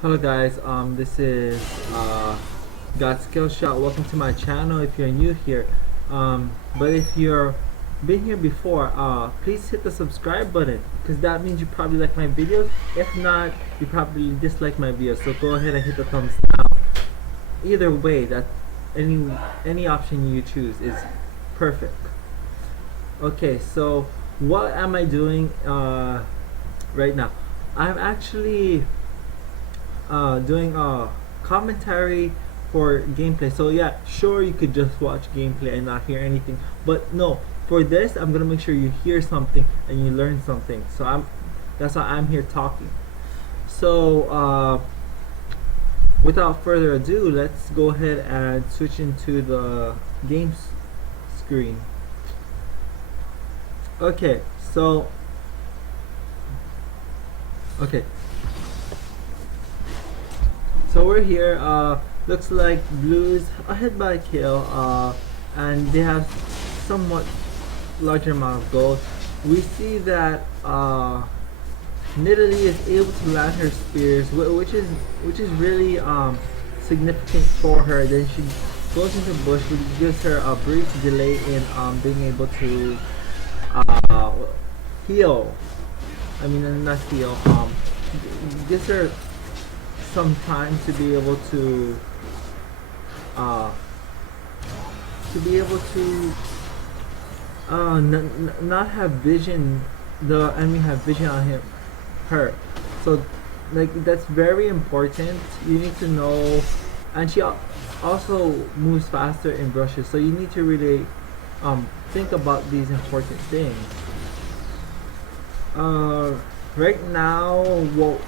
Hello guys, this is GotSkillShot. Welcome to my channel if you're new here. But if you're been here before, please hit the subscribe button because that means you probably like my videos. If not, you probably dislike my videos. So go ahead and hit the thumbs down. Either way, that any option you choose is perfect. Okay, so what am I doing right now? I'm actually doing a commentary for gameplay. So yeah, sure, you could just watch gameplay and not hear anything, but no, for this I'm gonna make sure you hear something and you learn something. So that's why I'm here talking. So without further ado, let's go ahead and switch into the games screen. Okay, so okay, so we're here. Looks like Blues ahead by a kill, and they have somewhat larger amount of gold. We see that Nidalee is able to land her spears, which is really significant for her. Then she goes into the bush, which gives her a brief delay in being able to uh, heal. I mean, not heal. Gives her some time to be able to uh, not have vision. The enemy have vision on her. So like that's very important. You need to know, and she also moves faster in brushes. So you need to really think about these important things. Right now, what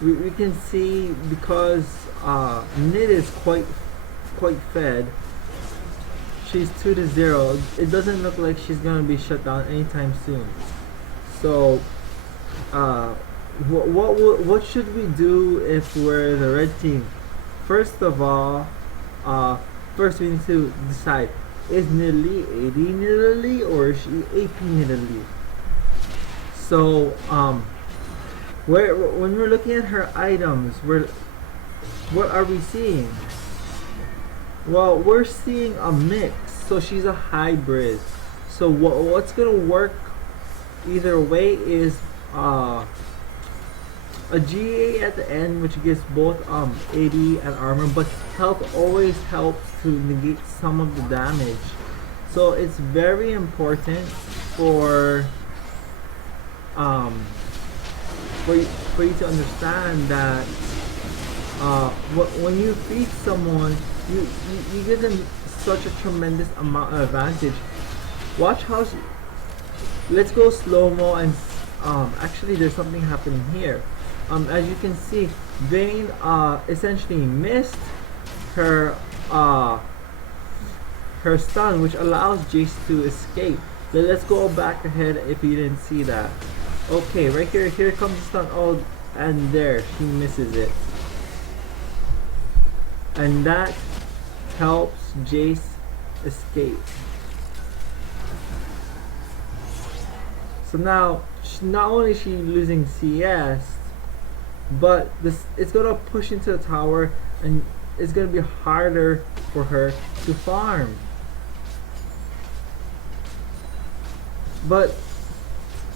we can see, because Nid is quite fed. She's 2-0. It doesn't look like she's gonna be shut down anytime soon. So, what should we do if we're the red team? First of all, first we need to decide: is Nidalee AD Nidalee or is she AP Nidalee? So, when we're looking at her items, what are we seeing? Well, we're seeing a mix. So she's a hybrid. So what's gonna work either way is a GA at the end, which gives both AD and armor, but health always helps to negate some of the damage. So it's very important for for you to understand that when you feed someone, you give them such a tremendous amount of advantage. Watch how let's go slow-mo, and actually there's something happening here. As you can see, Vayne essentially missed her her stun, which allows Jace to escape. Then let's go back ahead if you didn't see that. Okay, right here comes the stun. Oh, and there, she misses it. And that helps Jace escape. So now, not only is she losing CS, but it's gonna push into the tower, and it's gonna be harder for her to farm. But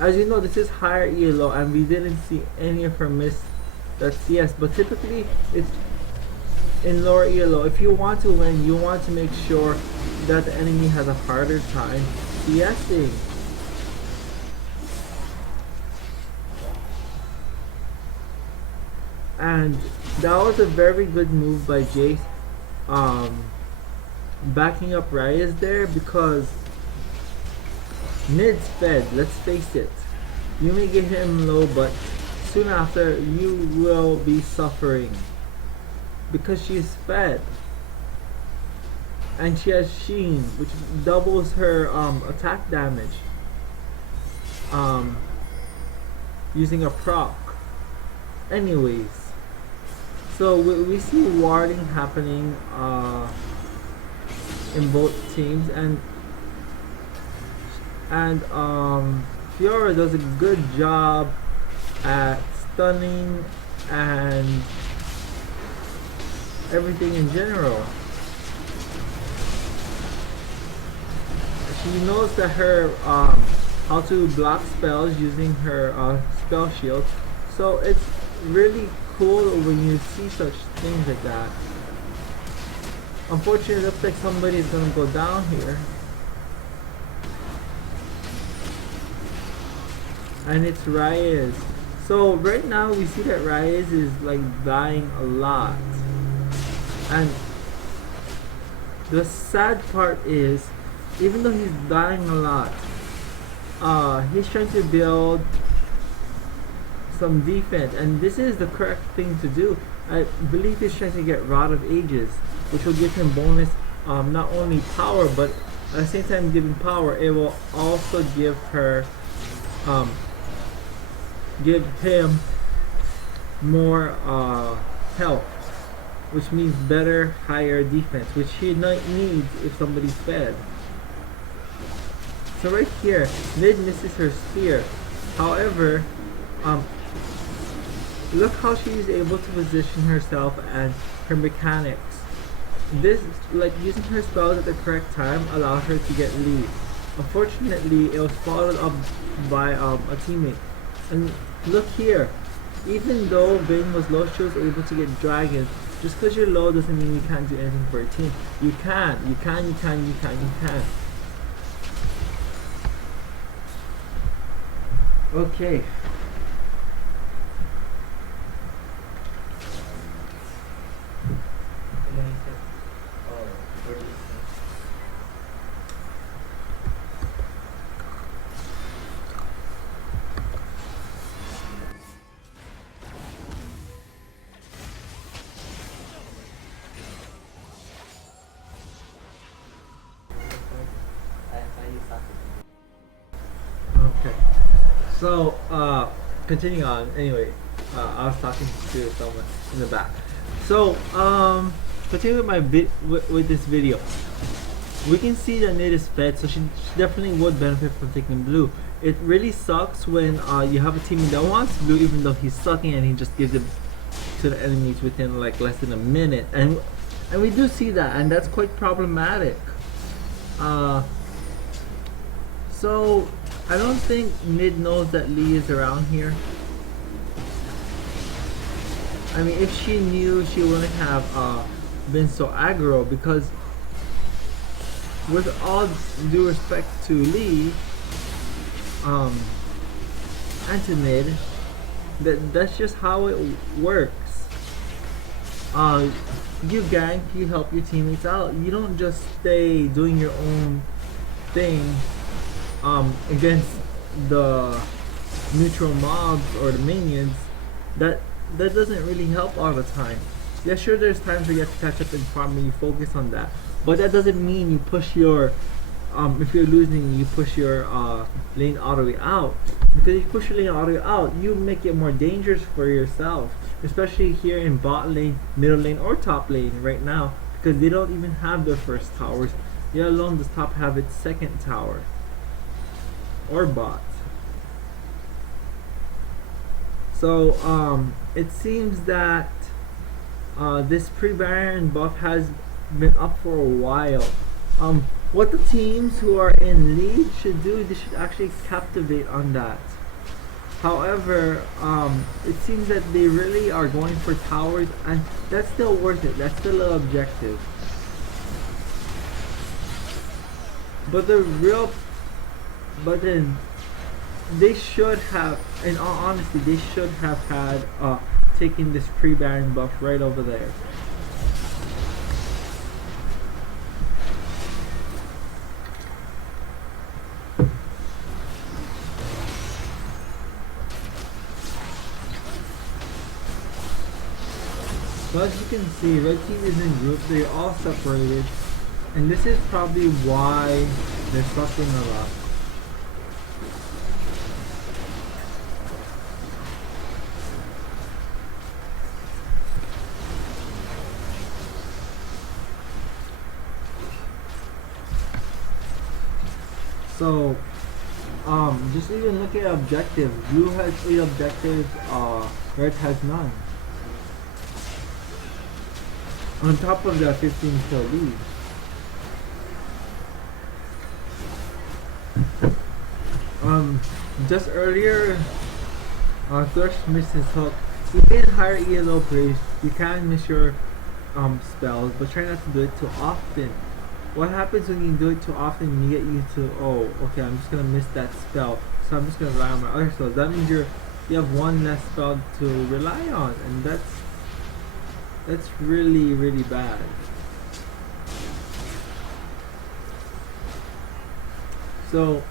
as you know, this is higher ELO, and we didn't see any of her miss that CS. But typically, it's in lower ELO. If you want to win, you want to make sure that the enemy has a harder time CSing. And that was a very good move by Jace, backing up Reyes there, because Nid's fed, let's face it. You may get him low, but soon after you will be suffering because she's fed. And she has Sheen, which doubles her attack damage using a proc. Anyways, so we see warding happening in both teams, and Fiora does a good job at stunning and everything in general. She knows that her how to block spells using her spell shield. So it's really cool when you see such things like that. Unfortunately, it looks like somebody's gonna go down here. And it's Reyes. So right now we see that Reyes is like dying a lot. And the sad part is, even though he's dying a lot, he's trying to build some defense, and this is the correct thing to do. I believe he's trying to get Rod of Ages, which will give him bonus, not only power, but at the same time giving power, it will also give her, give him more health, which means better, higher defense, which he needs if somebody's fed. So right here, Mid misses her spear. However, look how she is able to position herself and her mechanics. This, like using her spells at the correct time, allowed her to get lead. Unfortunately, it was followed up by a teammate. And look here, even though Vayne was low, she was able to get dragons. Just because you're low doesn't mean you can't do anything for a team. You can. Okay. Okay. So, continuing on. Anyway, I was talking to someone in the back. So, continuing with this video, we can see that Nid is fed, so she definitely would benefit from taking blue. It really sucks when you have a team that wants blue, even though he's sucking, and he just gives it to the enemies within like less than a minute, and we do see that, and that's quite problematic. So I don't think Mid knows that Lee is around here. I mean, if she knew, she wouldn't have been so aggro, because with all due respect to Lee and to Mid, that's just how it works. You gank, you help your teammates out. You don't just stay doing your own thing against the neutral mobs or the minions. That doesn't really help all the time. Yeah, sure, there's times where you have to catch up and farm and you focus on that, but that doesn't mean you push your if you're losing, you push your lane all the way out. Because if you push your lane all the way out, you make it more dangerous for yourself, especially here in bot lane, middle lane, or top lane right now, because they don't even have their first towers, let alone does top have its second tower or bot. So it seems that this pre-Baron buff has been up for a while. What the teams who are in lead should do, they should actually captivate on that. However, it seems that they really are going for towers, and that's still worth it. That's still an objective. But then they should have, in all honesty, they should have had taken this pre-Baron buff right over there. So as you can see, red team is in groups, they're all separated, and this is probably why they're suffering a lot. So, just even look at objectives. Blue has 8 objectives, red has none. On top of that 15 kill lead. Just earlier, Thrush missed his hook. Even in higher ELO plays, you can miss your spells, but try not to do it too often. What happens when you do it too often? You get used to, oh, okay, I'm just gonna miss that spell, so I'm just gonna rely on my other spells. That means you have one less spell to rely on, and that's really, really bad. So,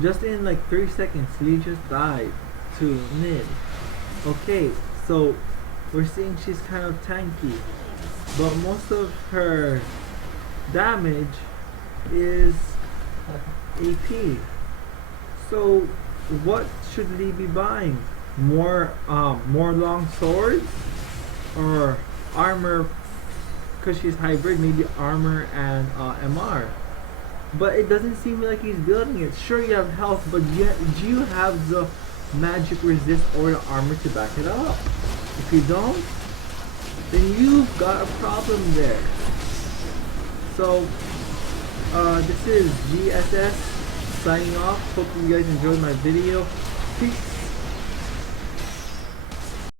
just in like 3 seconds, Lee just died to mid. Okay, so we're seeing she's kind of tanky, but most of her damage is AP. So what should Lee be buying? More long swords or armor? Because she's hybrid, maybe armor and MR. But it doesn't seem like he's building it. Sure, you have health, but do you have the magic resist or the armor to back it up? If you don't, then you've got a problem there. So, this is GSS signing off. Hope you guys enjoyed my video. Peace.